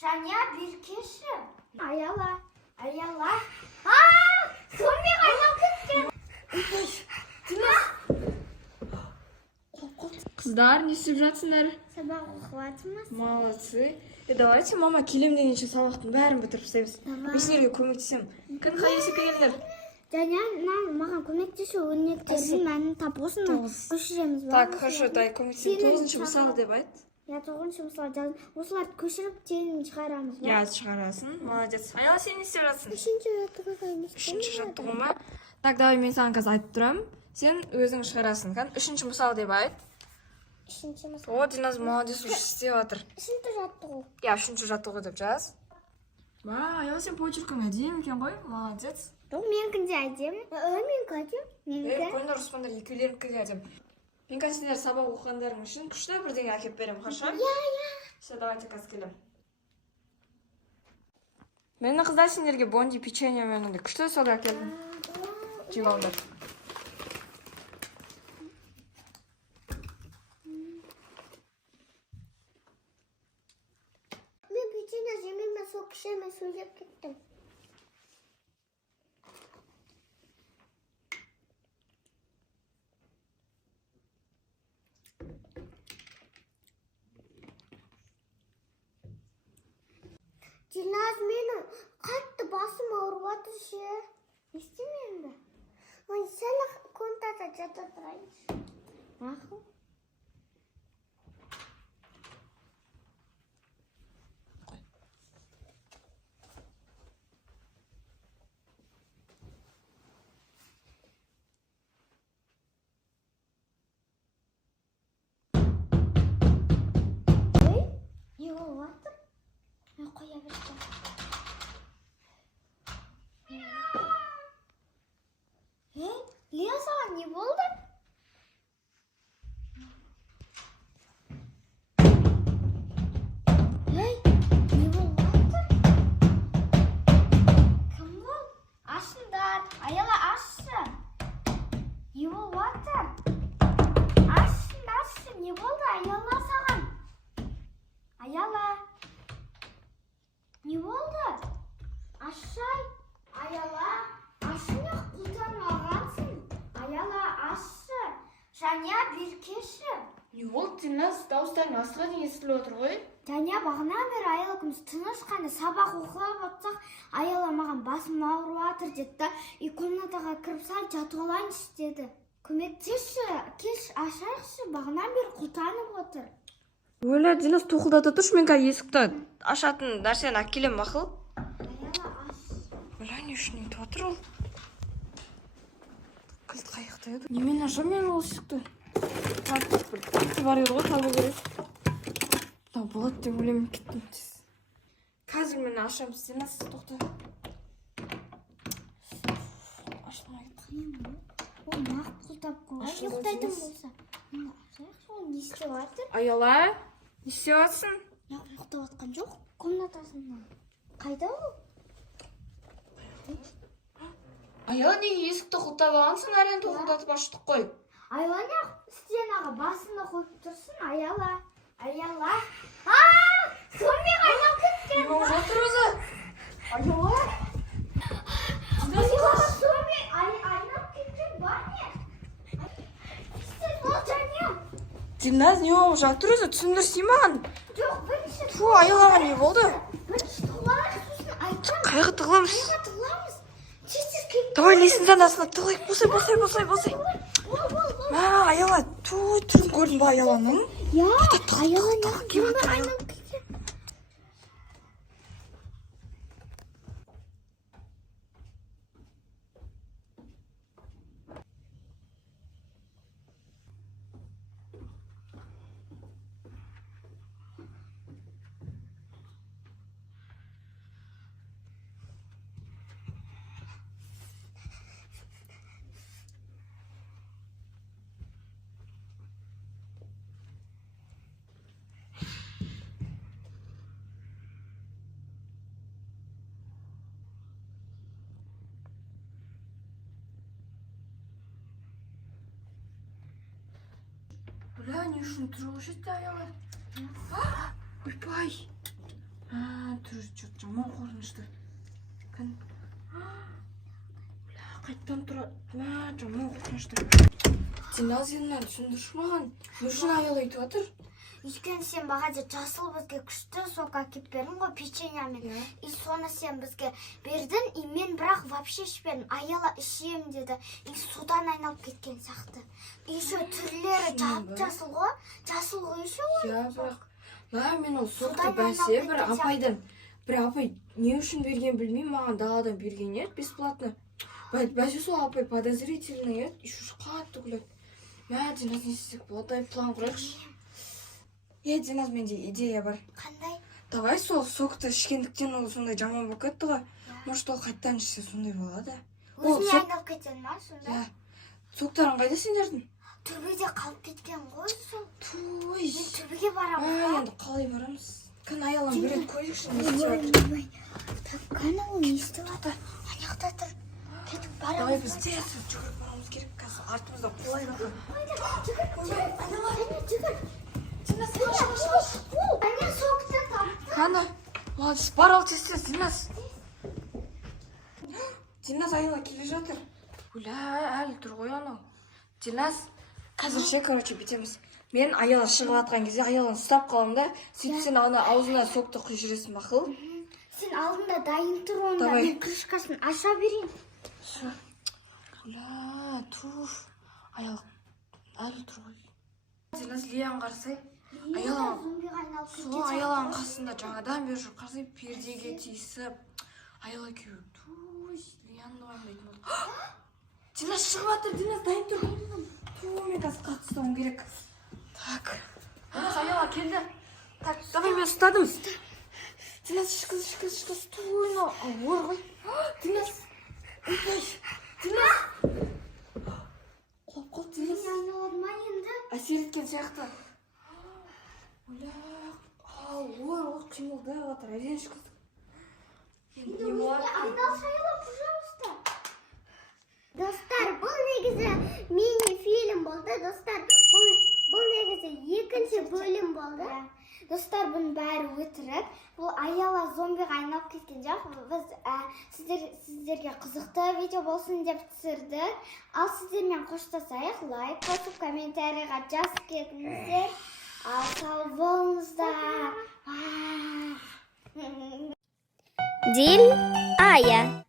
Жаня bir kişi. Ayala. Ayala. Сонымен айналып кеткен. Қыздар, не істеп жатсыңдар? Сабақ оқып жатырмыз. Молодцы. Давайте мама келемден кейін сабақтың бәрін бітіріп тастаймыз. Мен сендерге көмектесемін. Кім қайсы келіңдер? Жаня, маған көмектесу өрнектердің мәнін тап. Осыны көшіреміз ба? Так, хорошо, дай көмектесемін. 9-шы мысалы деп айт. Я 9-шы мысалы жазып, осыларды көшіріп тегін шығарамыз ба? Я шығарасың. Молодец. Аяла, сен не істеп жатсың? 3-ші жаттығу. 3-ші жаттығу ма? Так, давай мен саған қазір айтып тұрамын. Сен өзің шығарасың. 3-ші мысалы деп айт. 3-ші мысалы. О, Диназ молодец, уже істеп жатыр. 3-ші жаттығу. Я 3-ші жаттығу деп жаз. Аяла, сен почеркің әдемі екен ғой. Молодец. Менікінде әдемі. Менікі әдемі. Қойыңдар, ұспандар, екеулерінікі де әдемі. Мен қазір сендер сабақ оқығандарың үшін күшті бірдеңе әкеліп беремін, хорошо? Все, давайте қазір келем. Мен қыздар сендерге бонди, печенье мен күшті сода әкелдім. Жеп алыңдар. Мен печенье жемеймін, сол кішіме сөйлеп кеттім. Диназ, менің қатты басым ауырып жатыр ше. Не істеймін енді? Сәл комнатада жата тұрайыншы. Мақұл. Не болып жатыр? Қоя берсем. Лия, саған не болды? Не болып жатыр? Кім бұл? Ашыңдар. Аяла, ашшы. Не болып жатыр? Ашшы. Не болды? Аяла саған. Аяла. Не болды? Ашай. Аяла. Ашыны құлтармағансың. Аяла, ашы. Жаня, бір кеші. Не болды, Диназ? Дауыстарың астыға дейін естіліп отыр ғой? Жаня, бағынан бері Аяла күміс тыныш қана сабақ оқылап отсақ, Аяла маған басым ауырып жатыр деді. И комнатаға кіріп сал жатып алайыншы деді. Көмектесші, кеш ашайықшы, бағынан бері құлтанып отыр. Өлі, Диназ тоқылдата тұршы, мен қазір есікті ашатын нәрсені әкелем, мақыл? Аяла, аш. Өлі, не үшін етіп отыр ол? Кілт қайықта еді. Немен ашам мен ол есікті? Кілті бар еді ғой, табу керек. Болады деп ойлаймын, кеттім тез. Қазір мен ашам, Диназ, тоқта. Ашылмай кетті. Ол мақ құлтап қойған, ұйықтайтын болса. Ол не істеп жатыр? Аяла, не істеп жатсың? Ұйықтап жатқан жоқ, комнатасында. Қайда ол? Аяла, неге есікті құлтап алғансың? Әрең тоқылдатып аштық қой. Аяла, не стенаға басында қойып тұрсын? Аяла. Аяла. Сонымен айналып кеткен. Не болып жатыр өзі? Аяла. Аяла, сонымен айналып кеткен бар не? Сен ол Жаня. Диназ, не болып жатыр өзі? Түсіндірсей маған. Жоқ, бірінші. Фу, Аялаға не болды? Бірінші тығылайық, сосын айтам. Қайғы тығыламыз. Қайға тығыламыз? Тез келіп. Давай лестница астына тығылайық. Босай. Аяла, түрін көрдің ба Аяланың? Я, Аяла не айналып кеткен. Бля, не үшін тұрғыш етті Аяла. Ойбай. Түр что-то жаман қорқынышты. Кін. Қайттан тұрады. Жаман қорқынышты. Динозаврдан түсіндірші маған. Не үшін аял айтып жатыр? Өйткені сен бағада жасыл бізге күшті сок әкеп бердің ғой печеньямен. И соны сен бізге бердің, и мен бірақ вообще ішпедім. Аяла ішем деді. И судан айналып кеткен сияқты. И еще түрлері жасыл ғой. Жасыл ғой еще ғой. Я бірақ мен ол сокты бәсе бір апайдан. Бір апай не үшін берген білмеймін, маған даладан берген еді бесплатно. Бәсе сол апай подозрительный еді. Еще қатты күледі. Диназ не істесек болады, план құрайықшы. Диназ, менде идея бар. Қандай? Давай сол сокты ішкендіктен ол сондай жаман болып кетті ғой. Может, ол қайттан ішсе сондай болады. Өзіне айналып кетен ма сонда? Соктарың қайда сендердің? Төбеде қалып кеткен ғой сол. Туй. Мен төбеге барамын. Енді қалай барамыз? Кін аялам береді көйлікші не істеп жатыр? Так, қана ол не істеп жатыр? Аяқта тұр. Кетіп Давай барамыз. біз тез жүгіріп барамыз керек. Қазір артымызда қолай бар. Жүгір. Әне соқты тапты. Қана, молодец, бар ал тез, Диназ. Диназ аяла келе жатыр. Әлі тұр ғой анау. Диназ, қазірше, бүйтеміз. Мен аяла шығып атқан кезде аяланы ұстап қалам да, сөйтіп сен аузына сокты құй жүресің, мақұл? Сен алдында дайын тұр онда. Мен крышкасын аша берейін. Туф. Аяла әлі тұр ғой. Диназ, Лиян қарсай. Сол аяланың қасында жаңадан бері жүр. Қарсай пердеге тиісіп. Аяла күйеу. Туй, Лиянды ойындайтын болды. Диназ шығып атыр, Диназ дайын тұр. Мен қазір қатты ұстауым керек. Так. Диназ, аяла келді. Так, давай мен ұстадым. Диназ, ішкіз. Туй, ауыр ғой. Диназ. Диназ. Қол, Диназ. Айналады ма енді? Әсер еткен сияқты. Ой, қимылды жатыр, әрең шыққыздық. Айналшайла, пожалуйста. Достар, бұл негізі мини-фильм болды. Достар, бұл негізі екінші бөлім болды. Достар, бұның бәрі өтірік. Бұл аяла зомбиға айналып кеткен жоқ. Біз сіздерге қызықты видео болсын деп түсірдік. Ал сіздермен қоштасайық. Лайк қосып, комментарийға жазып кетіңіздер. Ал сау болыңыздар. Диль Ая.